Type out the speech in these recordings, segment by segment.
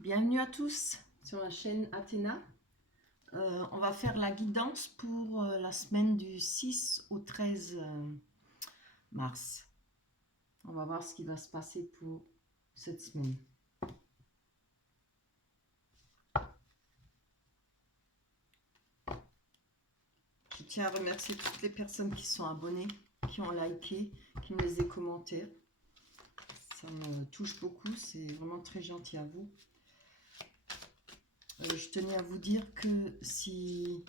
Bienvenue à tous sur la chaîne Athéna. On va faire la guidance pour la semaine du 6 au 13 mars. On va voir ce qui va se passer pour cette semaine. Je tiens à remercier toutes les personnes qui sont abonnées, qui ont liké, qui me laissent des commentaires. Ça me touche beaucoup, c'est vraiment très gentil à vous. Je tenais à vous dire que si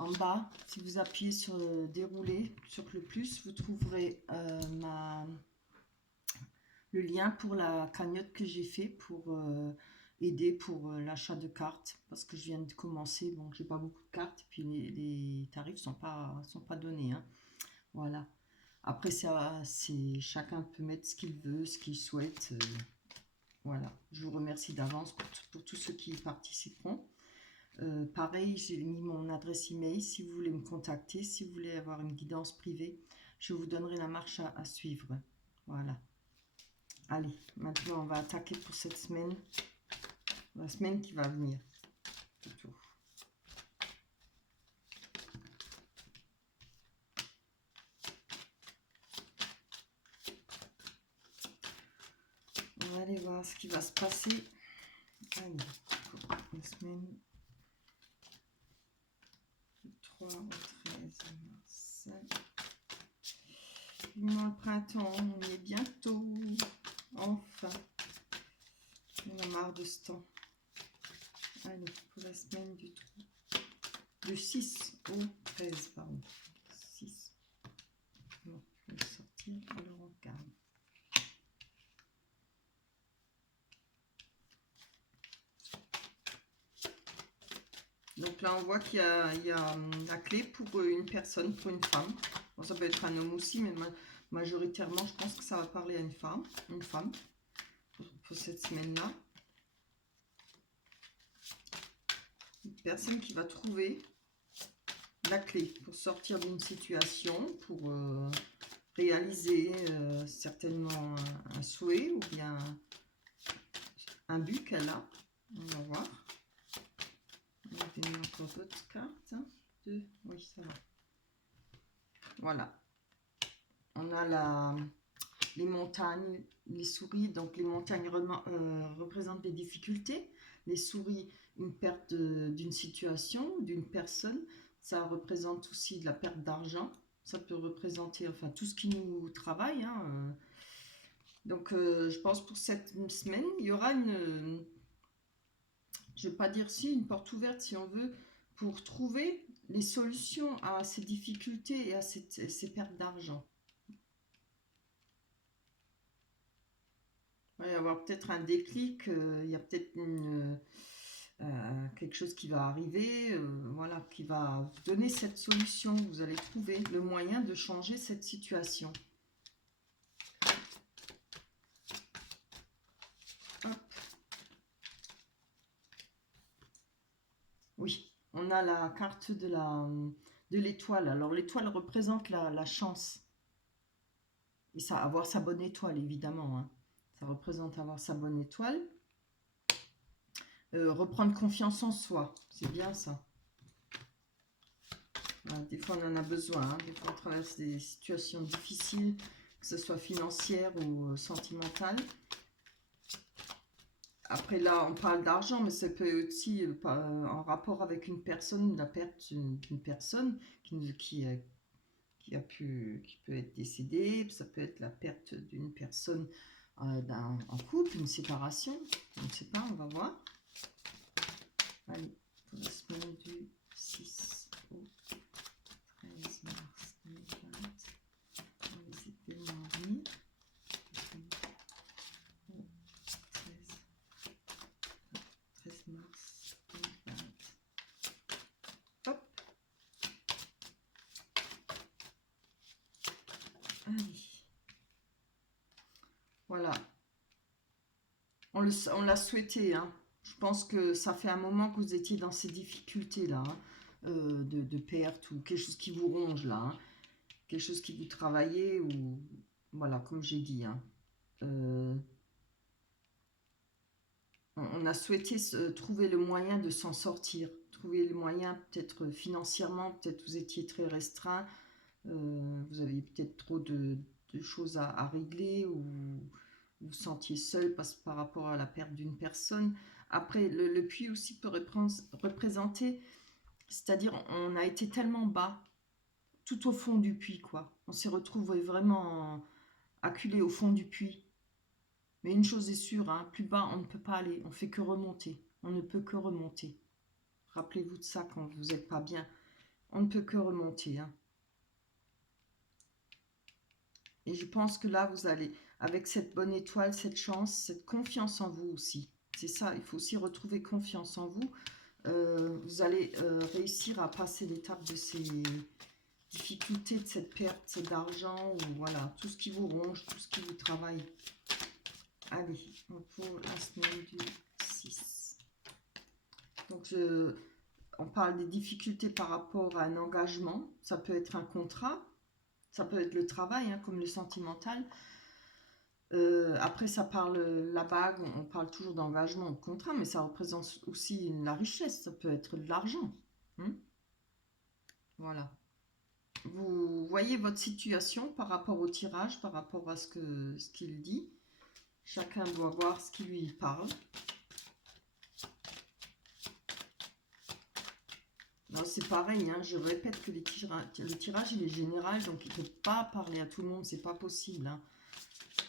en bas, si vous appuyez sur le déroulé, sur le plus, vous trouverez le lien pour la cagnotte que j'ai fait pour aider pour l'achat de cartes, parce que je viens de commencer, donc j'ai pas beaucoup de cartes, puis les tarifs sont pas donnés, hein. Voilà. Après, c'est chacun peut mettre ce qu'il veut, ce qu'il souhaite. Voilà. Je vous remercie d'avance pour tous ceux qui participeront. Pareil, j'ai mis mon adresse email si vous voulez me contacter, si vous voulez avoir une guidance privée, je vous donnerai la marche à suivre. Voilà. Allez, maintenant on va attaquer pour cette semaine, la semaine qui va venir. Plutôt. On va aller voir ce qui va se passer. Allez, la semaine du 3 au 13 mars. Vivement le printemps, on y est bientôt. Enfin, on a marre de ce temps. Allez, pour la semaine du 6 au 13, pardon. 6. Bon, je vais sortir, alors on regarde. Donc là, on voit qu'il y a la clé pour une personne, pour une femme. Bon, ça peut être un homme aussi, mais majoritairement, je pense que ça va parler à une femme pour cette semaine-là. Une personne qui va trouver la clé pour sortir d'une situation, pour réaliser certainement un souhait ou bien un but qu'elle a. On va voir. On va donner encore d'autres cartes. Oui, ça va. Voilà. On a les montagnes, les souris. Donc les montagnes représentent des difficultés. Les souris, une perte d'une situation, d'une personne. Ça représente aussi de la perte d'argent. Ça peut représenter enfin tout ce qui nous travaille, hein. Donc je pense pour cette semaine, il y aura je ne vais pas dire si, une porte ouverte si on veut, pour trouver les solutions à ces difficultés et à ces pertes d'argent. Il va y avoir peut-être un déclic, il y a peut-être quelque chose qui va arriver, voilà, qui va vous donner cette solution. Vous allez trouver le moyen de changer cette situation. Hop. Oui, on a la carte de l'étoile. Alors l'étoile représente la chance. Et ça, avoir sa bonne étoile, évidemment, hein. Ça représente avoir sa bonne étoile. Reprendre confiance en soi, c'est bien ça. Voilà, des fois, on en a besoin. Hein. Des fois, on traverse des situations difficiles, que ce soit financière ou sentimentale. Après, là, on parle d'argent, mais ça peut aussi en rapport avec une personne, la perte d'une personne qui peut être décédée. Ça peut être la perte d'une personne en couple, une séparation. On ne sait pas, on va voir. Allez, pour la semaine du 6 au 13 mars 2020. On va laisser tellement venir. Au 13 mars 2020. Hop. Allez. Voilà. On l'a souhaité, hein. Je pense que ça fait un moment que vous étiez dans ces difficultés-là, hein, de perte ou quelque chose qui vous ronge là, hein, quelque chose qui vous travaillez ou voilà, comme j'ai dit, hein. on a souhaité trouver le moyen de s'en sortir, trouver le moyen peut-être financièrement, peut-être vous étiez très restreint, vous aviez peut-être trop de choses à régler ou vous vous sentiez seul par rapport à la perte d'une personne. Après, le puits aussi peut représenter, c'est-à-dire on a été tellement bas, tout au fond du puits, quoi. On s'est retrouvé vraiment acculé au fond du puits. Mais une chose est sûre, hein, plus bas on ne peut pas aller, on fait que remonter. On ne peut que remonter. Rappelez-vous de ça quand vous n'êtes pas bien. On ne peut que remonter. Hein. Et je pense que là, vous allez, avec cette bonne étoile, cette chance, cette confiance en vous aussi. C'est ça, il faut aussi retrouver confiance en vous. Vous allez réussir à passer l'étape de ces difficultés, de cette perte d'argent, ou voilà, tout ce qui vous ronge, tout ce qui vous travaille. Allez, pour la semaine du 6. Donc, on parle des difficultés par rapport à un engagement. Ça peut être un contrat, ça peut être le travail, hein, comme le sentimental. Après, ça parle la bague, on parle toujours d'engagement, de contrat, mais ça représente aussi la richesse, ça peut être de l'argent. Hein. Voilà. Vous voyez votre situation par rapport au tirage, par rapport à ce qu'il dit. Chacun doit voir ce qui lui parle. C'est pareil, hein, je répète que le tirage il est général, donc il ne peut pas parler à tout le monde, c'est pas possible. Hein.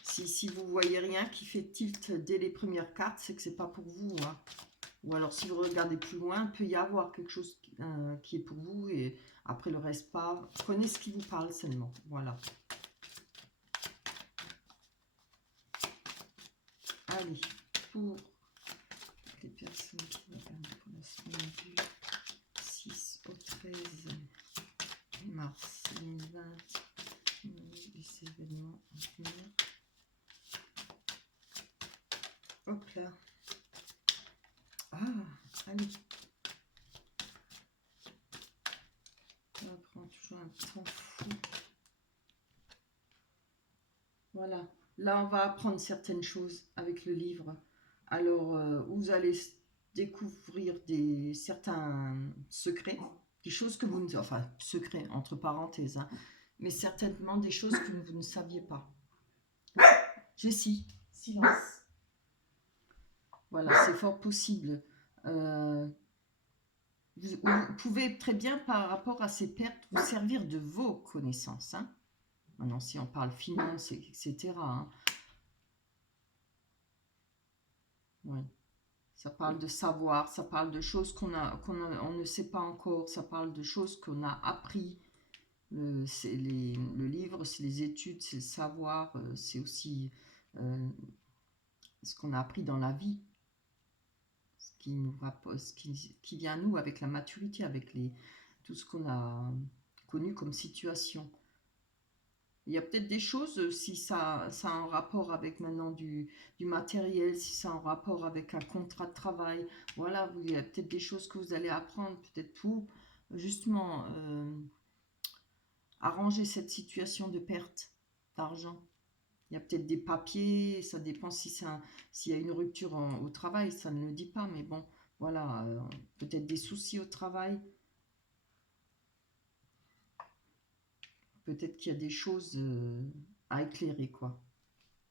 Si vous voyez rien qui fait tilt dès les premières cartes, c'est que c'est pas pour vous. Hein. Ou alors si vous regardez plus loin, il peut y avoir quelque chose qui est pour vous et après le reste pas. Prenez ce qui vous parle seulement. Voilà. Allez, pour les personnes qui regardent pour la semaine du 6 au 13 mars 2020, les événements à venir. Hop là. Ah, allez. Ça prend toujours un temps fou. Voilà. Là, on va apprendre certaines choses avec le livre. Alors, vous allez découvrir certains secrets, des choses que vous ne... Enfin, secrets, entre parenthèses, hein, mais certainement des choses que vous ne saviez pas. Jessie, silence. Voilà, c'est fort possible. Vous pouvez très bien, par rapport à ces pertes, vous servir de vos connaissances. Hein. Maintenant, si on parle finance, etc. Hein. Ouais. Ça parle de savoir, ça parle de choses qu'on ne sait pas encore, ça parle de choses qu'on a appris. Le livre, c'est les études, c'est le savoir, c'est aussi ce qu'on a appris dans la vie. Qui vient à nous avec la maturité, avec tout ce qu'on a connu comme situation. Il y a peut-être des choses, si ça a un rapport avec maintenant du matériel, si ça a un rapport avec un contrat de travail, voilà, il y a peut-être des choses que vous allez apprendre, peut-être pour justement arranger cette situation de perte d'argent. Il y a peut-être des papiers, ça dépend s'il y a une rupture au travail, ça ne le dit pas, mais bon, voilà, peut-être des soucis au travail. Peut-être qu'il y a des choses à éclairer, quoi.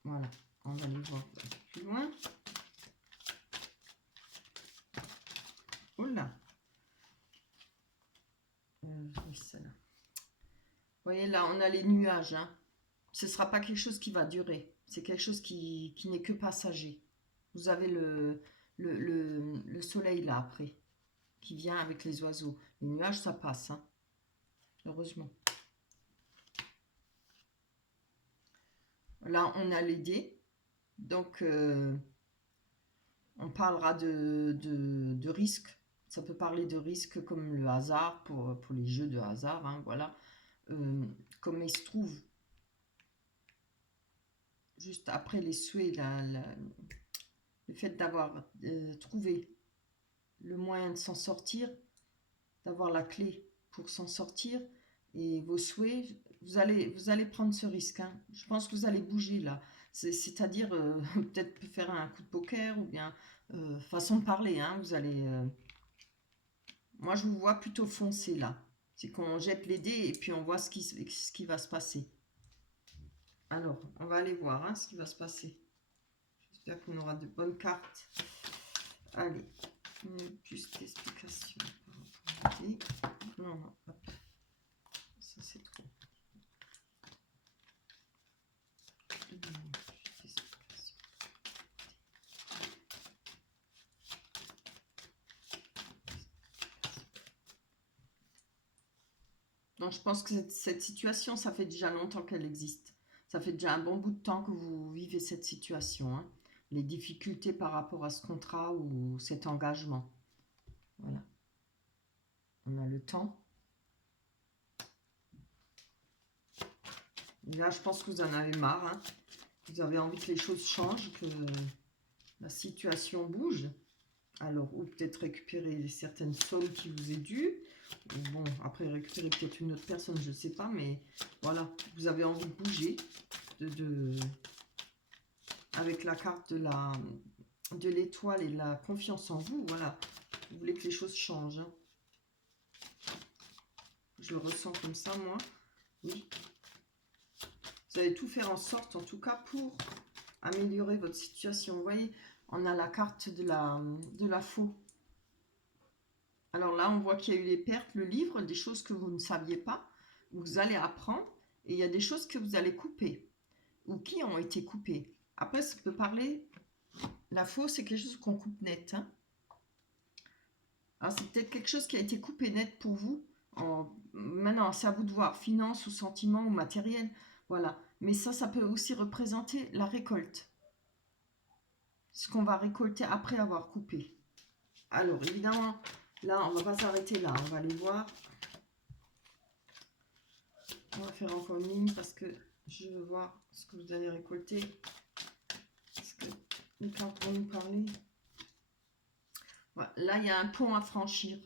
Voilà, on va aller voir plus loin. Oh là. Vous voyez, là, on a les nuages, hein. Ce ne sera pas quelque chose qui va durer. C'est quelque chose qui n'est que passager. Vous avez le soleil là après, qui vient avec les oiseaux. Les nuages, ça passe, hein. Heureusement. Là, on a les dés. Donc, on parlera de risques. Ça peut parler de risques comme le hasard, pour les jeux de hasard, hein, voilà. Comme il se trouve, juste après les souhaits, le fait d'avoir trouvé le moyen de s'en sortir, d'avoir la clé pour s'en sortir, et vos souhaits, vous allez prendre ce risque. Hein. Je pense que vous allez bouger là. C'est-à-dire peut-être faire un coup de poker ou bien façon de parler. Hein, vous allez... Moi, je vous vois plutôt foncer là. C'est qu'on jette les dés et puis on voit ce qui va se passer. Alors, on va aller voir hein, ce qui va se passer. J'espère qu'on aura de bonnes cartes. Allez, une juste explication par rapport aux dés. Non, non, hop. Ça, c'est trop. Donc, je pense que cette situation, ça fait déjà longtemps qu'elle existe. Ça fait déjà un bon bout de temps que vous vivez cette situation. Hein. Les difficultés par rapport à ce contrat ou cet engagement. Voilà. On a le temps. Et là, je pense que vous en avez marre. Hein. Vous avez envie que les choses changent, que la situation bouge. Alors, ou peut-être récupérer certaines sommes qui vous est dues. Ou bon, après récupérer peut-être une autre personne, je ne sais pas. Mais voilà, vous avez envie de bouger. Avec la carte de l'étoile et de la confiance en vous, voilà. Vous voulez que les choses changent. Hein. Je le ressens comme ça, moi. Oui. Vous allez tout faire en sorte, en tout cas, pour améliorer votre situation. Vous voyez, on a la carte de la faux. Alors là, on voit qu'il y a eu les pertes, le livre, des choses que vous ne saviez pas, vous allez apprendre, et il y a des choses que vous allez couper, ou qui ont été coupées. Après, ça peut parler, la faux, c'est quelque chose qu'on coupe net. Hein. Alors, c'est peut-être quelque chose qui a été coupé net pour vous. Maintenant, c'est à vous de voir, finance ou sentiment ou matériel, voilà. Mais ça peut aussi représenter la récolte. Ce qu'on va récolter après avoir coupé. Alors, évidemment, là, on ne va pas s'arrêter là. On va aller voir. On va faire encore une ligne parce que je veux voir ce que vous allez récolter. Parce que les cartes vont nous parler. Voilà. Là, il y a un pont à franchir.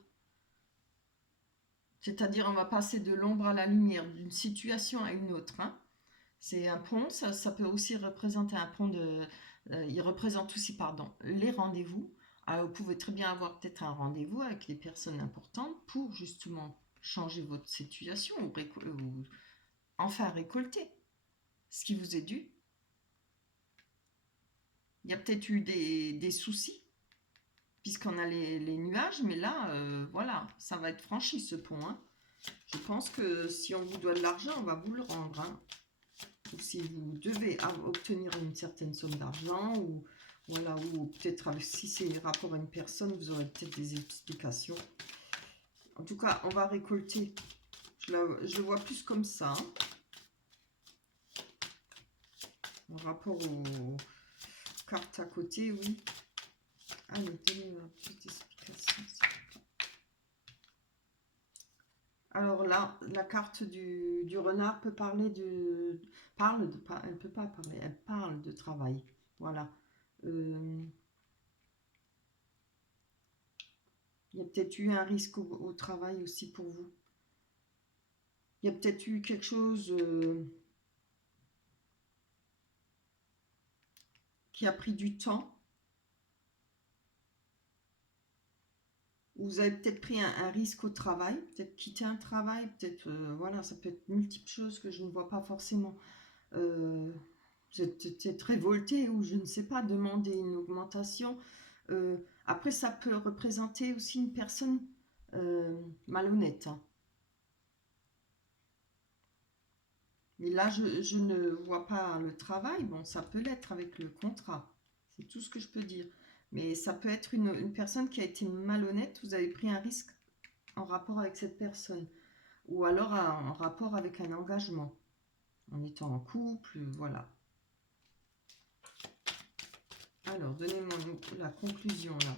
C'est-à-dire, on va passer de l'ombre à la lumière, d'une situation à une autre. Hein. C'est un pont, ça peut aussi représenter un pont de... il représente aussi, pardon, les rendez-vous. Alors, vous pouvez très bien avoir peut-être un rendez-vous avec des personnes importantes pour justement changer votre situation ou enfin récolter ce qui vous est dû. Il y a peut-être eu des soucis puisqu'on a les nuages, mais là, voilà, ça va être franchi ce pont. Hein. Je pense que si on vous doit de l'argent, on va vous le rendre. Hein. Ou si vous devez obtenir une certaine somme d'argent, ou voilà, ou peut-être si c'est rapport à une personne, vous aurez peut-être des explications. En tout cas, on va récolter. Je le vois plus comme ça. Hein. En rapport aux cartes à côté, oui. Allez, donnez-moi une petite explication. Alors là, la carte du renard peut parler elle peut pas parler, elle parle de travail. Voilà. Il y a peut-être eu un risque au travail aussi pour vous. Il y a peut-être eu quelque chose qui a pris du temps. Vous avez peut-être pris un risque au travail, peut-être quitter un travail, peut-être, voilà, ça peut être multiples choses que je ne vois pas forcément. Vous êtes peut-être révolté ou je ne sais pas, demander une augmentation. Après, ça peut représenter aussi une personne malhonnête. Hein. Mais là, je ne vois pas le travail. Bon, ça peut l'être avec le contrat. C'est tout ce que je peux dire. Mais ça peut être une personne qui a été malhonnête. Vous avez pris un risque en rapport avec cette personne. Ou alors en rapport avec un engagement. En étant en couple, voilà. Alors, donnez-moi la conclusion là.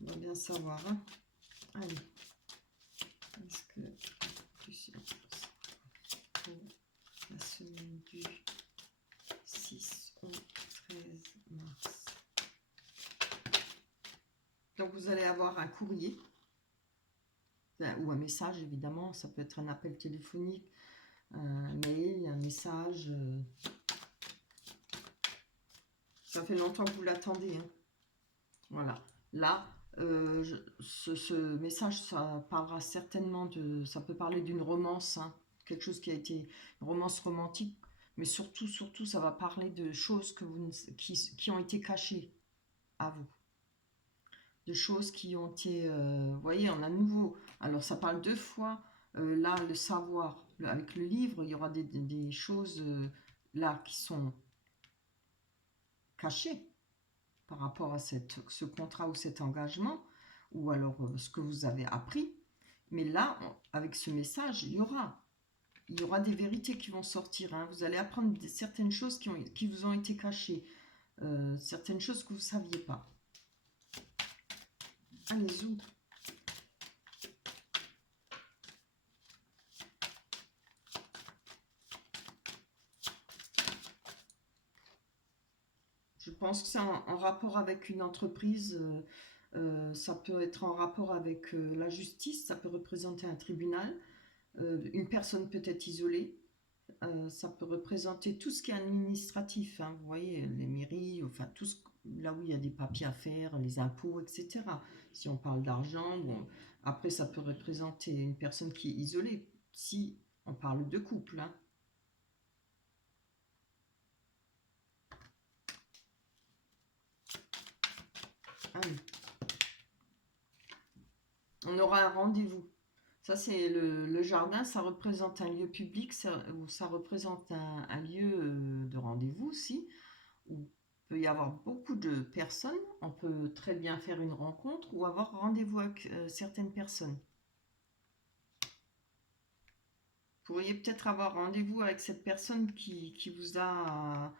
On va bien savoir. Hein. Allez. Est-ce que pour la semaine du 6 au 13 mars. Donc vous allez avoir un courrier ou un message évidemment, ça peut être un appel téléphonique, un mail, un message. Ça fait longtemps que vous l'attendez. Hein. Voilà. Là, ce message, ça parlera certainement de... Ça peut parler d'une romance, hein, quelque chose qui a été une romance romantique, mais surtout, ça va parler de choses qui ont été cachées à vous. De choses qui ont été... vous voyez, on a nouveau... Alors, ça parle 2 fois. Là, le savoir. Avec le livre, il y aura des choses là qui sont cachées par rapport à ce contrat ou cet engagement, ou alors ce que vous avez appris. Mais là, avec ce message, il y aura des vérités qui vont sortir. Hein. Vous allez apprendre certaines choses qui vous ont été cachées, certaines choses que vous ne saviez pas. Allez-y. Je pense que c'est en rapport avec une entreprise, ça peut être en rapport avec la justice, ça peut représenter un tribunal, une personne peut-être isolée, ça peut représenter tout ce qui est administratif, hein, vous voyez, les mairies, enfin tout là où il y a des papiers à faire, les impôts, etc. Si on parle d'argent, bon, après ça peut représenter une personne qui est isolée, si on parle de couple. Hein. Ah oui. On aura un rendez-vous. Ça, c'est le jardin, ça représente un lieu public, ça représente un lieu de rendez-vous aussi, où il peut y avoir beaucoup de personnes. On peut très bien faire une rencontre ou avoir rendez-vous avec certaines personnes. Vous pourriez peut-être avoir rendez-vous avec cette personne qui vous a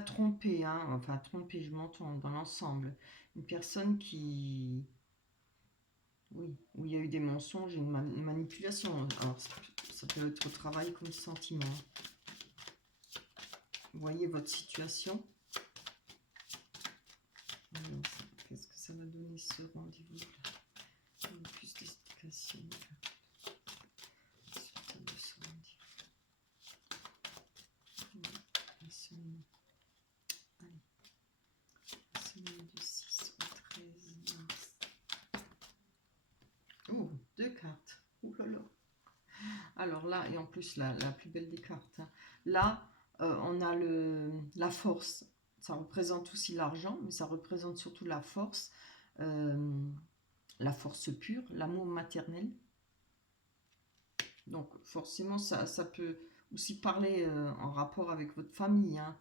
trompé, hein. Enfin trompé, je m'entends dans l'ensemble. Une personne qui... Oui, où il y a eu des mensonges et une manipulation. Alors, ça peut être au travail comme sentiment. Vous voyez votre situation. Qu'est-ce que ça va donner ce rendez-vous-là? Plus d'explications. Semaine du 6 au 13 mars. Oh, 2 cartes. Ouh là là. Alors là, et en plus la plus belle des cartes. Hein. Là, on a la force. Ça représente aussi l'argent, mais ça représente surtout la force pure, l'amour maternel. Donc forcément, ça peut aussi parler en rapport avec votre famille. Hein.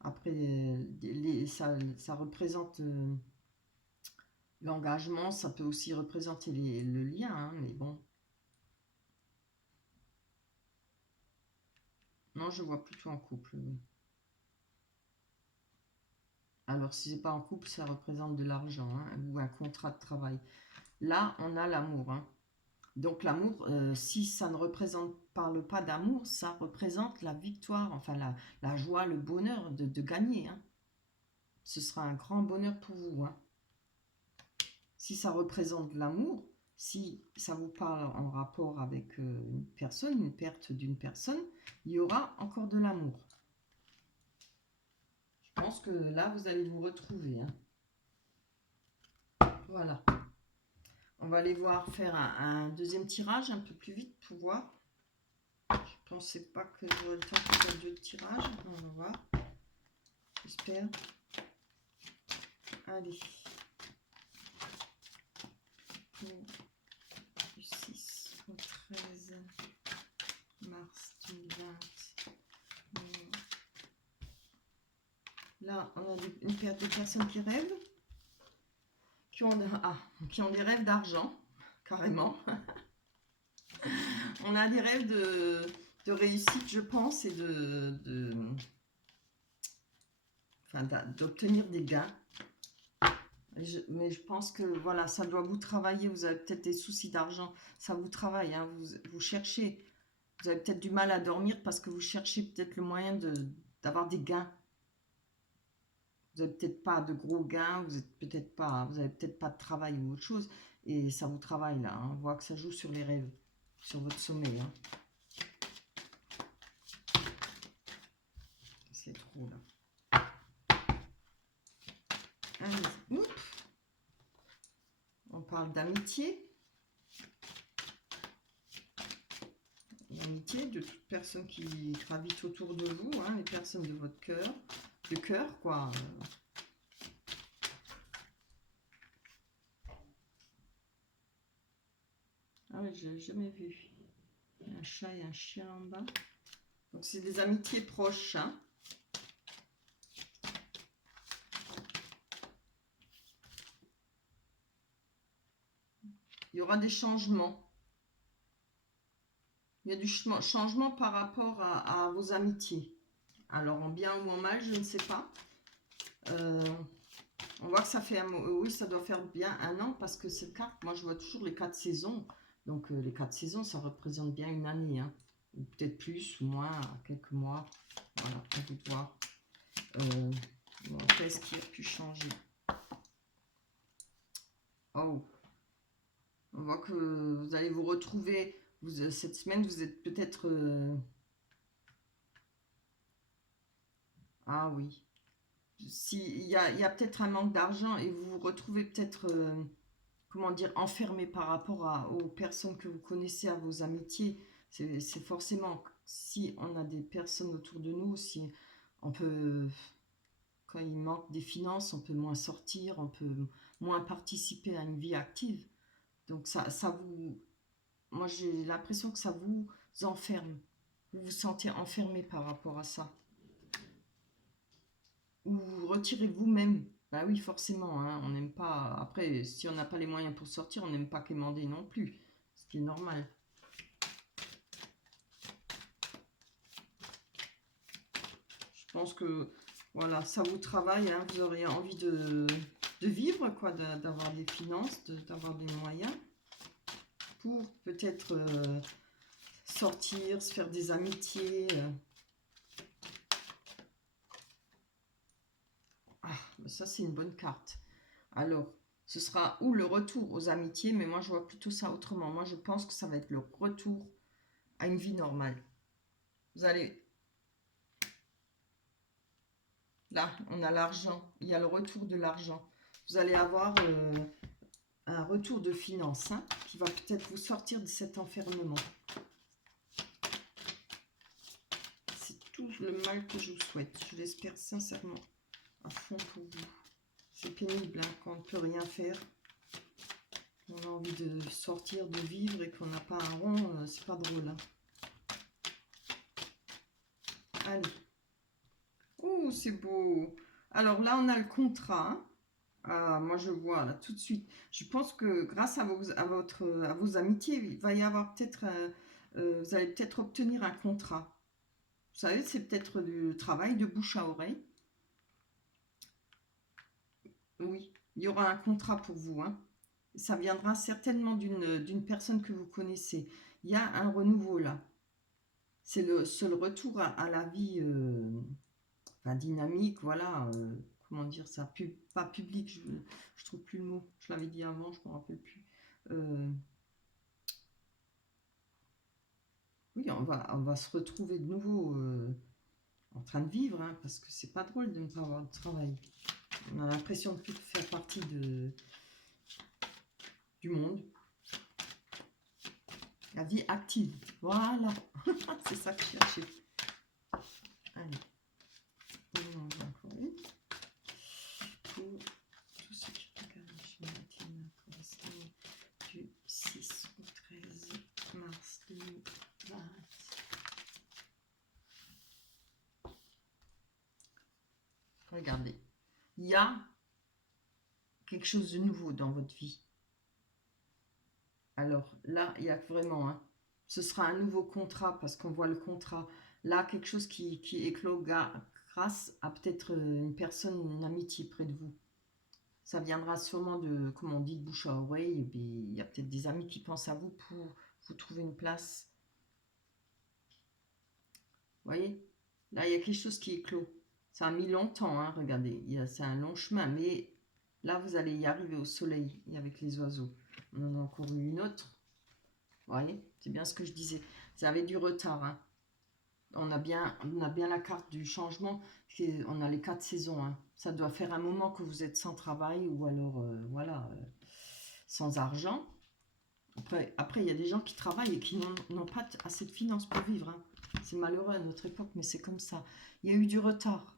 Après, ça représente l'engagement, ça peut aussi représenter le lien, hein, mais bon. Non, je vois plutôt en couple, oui. Alors, si c'est pas en couple, ça représente de l'argent, hein, ou un contrat de travail. Là, on a l'amour. Hein. Donc, l'amour, si ça ne parle pas d'amour, ça représente la victoire, enfin la joie, le bonheur de gagner. Hein. Ce sera un grand bonheur pour vous. Hein. Si ça représente l'amour, si ça vous parle en rapport avec une personne, une perte d'une personne, il y aura encore de l'amour. Je pense que là, vous allez vous retrouver. Hein. Voilà. On va aller voir faire un deuxième tirage un peu plus vite pour voir. Je ne pensais pas que j'aurais le temps de faire 2 tirages. On va voir. J'espère. Allez. Du 6 au 13 mars 2020. Là, on a une paire de personnes qui rêvent. Qui ont des rêves d'argent, carrément. On a des rêves de réussite, je pense, et d'obtenir des gains. Mais je pense que voilà, ça doit vous travailler. Vous avez peut-être des soucis d'argent, ça vous travaille. Hein, vous cherchez, vous avez peut-être du mal à dormir parce que vous cherchez peut-être le moyen d'avoir des gains. Vous n'avez peut-être pas de gros gains, vous n'avez peut-être pas de travail ou autre chose, et ça vous travaille là. Hein. On voit que ça joue sur les rêves, sur votre sommeil. Hein. C'est trop là. parle d'amitié. L'amitié de toute personne qui gravite autour de vous, hein, les personnes de votre cœur, de cœur, quoi. Ah oui, je n'ai jamais vu. Un chat et un chien en bas. Donc c'est des amitiés proches, hein. Il y aura des changements. Il y a du changement par rapport à vos amitiés. Alors en bien ou en mal, je ne sais pas. On voit que ça fait oui, ça doit faire bien 1 an parce que cette carte, moi je vois toujours les 4 saisons. Donc les 4 saisons, ça représente bien une année, hein. Ou peut-être plus ou moins, quelques mois. Voilà, à vous de voir. Qu'est-ce qui a pu changer? Oh, on voit que vous allez vous retrouver. Cette semaine, vous êtes peut-être... Ah oui. Il y a peut-être un manque d'argent et vous vous retrouvez peut-être, comment dire, enfermé par rapport aux personnes que vous connaissez, à vos amitiés. C'est forcément, si on a des personnes autour de nous, si on peut, quand il manque des finances, on peut moins sortir, on peut moins participer à une vie active. Donc ça vous, moi j'ai l'impression que ça vous enferme. Vous vous sentez enfermé par rapport à ça. Ou vous retirez vous-même. Bah oui, forcément, hein, on n'aime pas. Après, si on n'a pas les moyens pour sortir, on n'aime pas quémander non plus. Ce qui est normal. Je pense que voilà, ça vous travaille, hein, vous aurez envie de vivre, quoi, d'avoir des finances, d'avoir des moyens pour peut-être sortir, se faire des amitiés. Ah, ça c'est une bonne carte. Alors, ce sera ou le retour aux amitiés, mais moi je vois plutôt ça autrement. Moi je pense que ça va être le retour à une vie normale. Vous allez... Là, on a l'argent. Il y a le retour de l'argent. Vous allez avoir un retour de finances, hein, qui va peut-être vous sortir de cet enfermement. C'est tout le mal que je vous souhaite. Je l'espère sincèrement, à fond pour vous. C'est pénible, hein, quand on ne peut rien faire. On a envie de sortir, de vivre et qu'on n'a pas un rond, c'est pas drôle. Hein. Allez. Oh, c'est beau. Alors là, on a le contrat. Hein. Ah, moi, je vois là tout de suite. Je pense que grâce à vos amitiés, il va y avoir peut-être, vous allez peut-être obtenir un contrat. Vous savez, c'est peut-être du travail de bouche à oreille. Oui, il y aura un contrat pour vous. Hein. Ça viendra certainement d'une personne que vous connaissez. Il y a un renouveau là. C'est le seul retour à la vie enfin, dynamique, voilà. Comment dire ça, pas public, je trouve plus le mot. Je l'avais dit avant, je ne me rappelle plus. Oui, on va se retrouver de nouveau en train de vivre, hein, parce que c'est pas drôle de ne pas avoir de travail. On a l'impression de plus faire partie du monde. La vie active, voilà. C'est ça que je cherchais. Allez. On va encore une. Pour tous ceux qui regardent chez Mathilde, correspond du 6 au 13 mars 2020. Regardez, il y a quelque chose de nouveau dans votre vie. Alors là, il y a vraiment, hein, ce sera un nouveau contrat parce qu'on voit le contrat. Là, quelque chose qui éclot grâce à peut-être une personne, une amitié près de vous. Ça viendra sûrement de, comme on dit, de bouche à oreille. Et puis, il y a peut-être des amis qui pensent à vous pour vous trouver une place. Vous voyez? Là, il y a quelque chose qui éclot. Ça a mis longtemps, hein, regardez. C'est un long chemin, mais là, vous allez y arriver au soleil et avec les oiseaux. On en a encore eu une autre. Vous voyez? C'est bien ce que je disais. Vous avez du retard, hein. On a bien la carte du changement. On a les 4 saisons. Hein. Ça doit faire un moment que vous êtes sans travail ou alors, voilà. sans argent. Après, il y a des gens qui travaillent et qui n'ont pas assez de finances pour vivre. Hein. C'est malheureux à notre époque, mais c'est comme ça. Il y a eu du retard.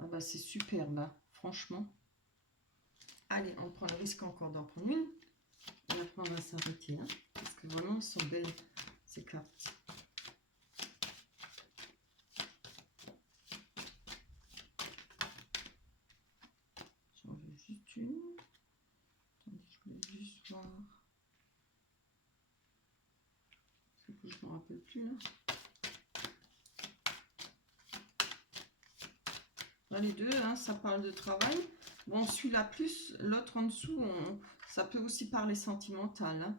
Ah bah c'est superbe, hein, franchement. Allez, on prend le risque encore d'en prendre une. Et après, on va s'arrêter. Hein, parce que vraiment, elles sont belles, ces cartes. J'en veux juste une. Attendez, je voulais juste voir. Je ne me rappelle plus, là. Là, les deux, hein, ça parle de travail. Bon, celui-là plus, l'autre en dessous, ça peut aussi parler sentimental. Hein.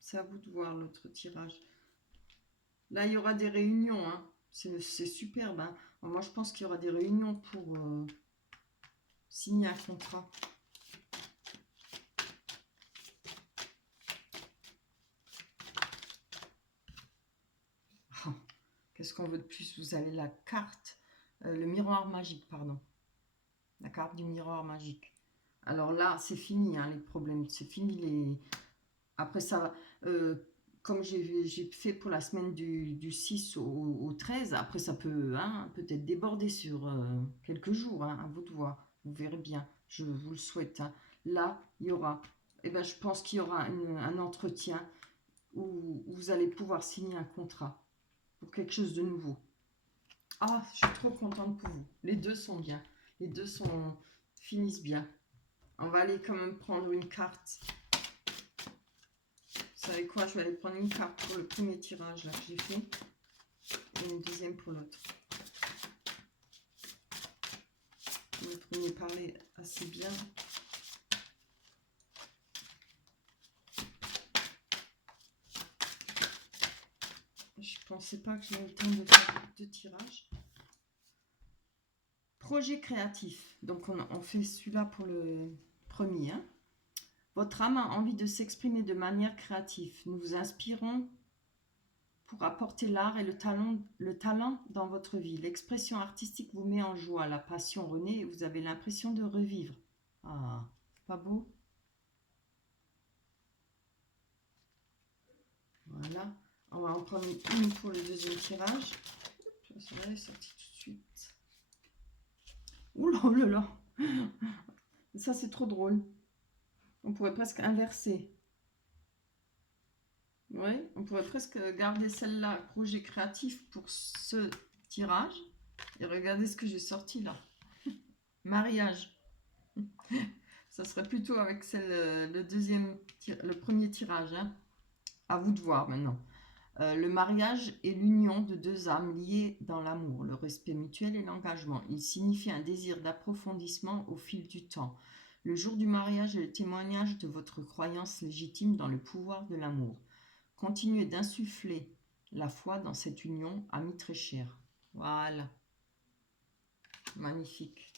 C'est à vous de voir l'autre tirage. Là, il y aura des réunions. Hein. C'est superbe. Hein. Moi, je pense qu'il y aura des réunions pour signer un contrat. Oh, qu'est-ce qu'on veut de plus? Vous avez la carte, le miroir magique, pardon. La carte du miroir magique. Alors là, c'est fini, hein, les problèmes. C'est fini les... Après, ça va... comme j'ai fait pour la semaine du 6 au 13, après ça peut hein, peut-être déborder sur quelques jours, hein, à vous de voir, vous verrez bien, je vous le souhaite. Hein. Là, il y aura, ben, je pense qu'il y aura un entretien où vous allez pouvoir signer un contrat pour quelque chose de nouveau. Ah, je suis trop contente pour vous, les deux sont bien, les deux finissent bien. On va aller quand même prendre une carte. Vous savez quoi, je vais aller prendre une carte pour le premier tirage là, que j'ai fait et une deuxième pour l'autre. Le premier parlait assez bien. Je pensais pas que j'avais le temps de faire deux tirages. Projet créatif. Donc on fait celui-là pour le premier. Hein. Votre âme a envie de s'exprimer de manière créative. Nous vous inspirons pour apporter l'art et le talent dans votre vie. L'expression artistique vous met en joie, la passion renaît et vous avez l'impression de revivre. Ah, pas beau? Voilà. On va en prendre une pour le deuxième tirage. Celle-là est sortie tout de suite. Ouh là là là. Ça, c'est trop drôle. On pourrait presque inverser. Oui, on pourrait presque garder celle-là, projet créatif, pour ce tirage. Et regardez ce que j'ai sorti là. Mariage. Ça serait plutôt avec celle, le premier tirage. Hein. À vous de voir maintenant. Le mariage est l'union de deux âmes liées dans l'amour, le respect mutuel et l'engagement. Il signifie un désir d'approfondissement au fil du temps. Le jour du mariage est le témoignage de votre croyance légitime dans le pouvoir de l'amour. Continuez d'insuffler la foi dans cette union, amis très chers. Voilà. Magnifique.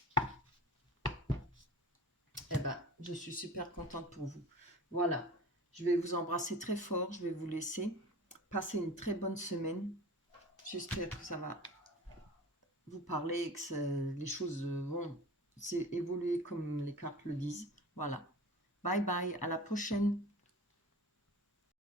Eh ben, je suis super contente pour vous. Voilà. Je vais vous embrasser très fort. Je vais vous laisser. Passez une très bonne semaine. J'espère que ça va vous parler et que les choses vont évoluer comme les cartes le disent. Voilà. Bye bye. À la prochaine.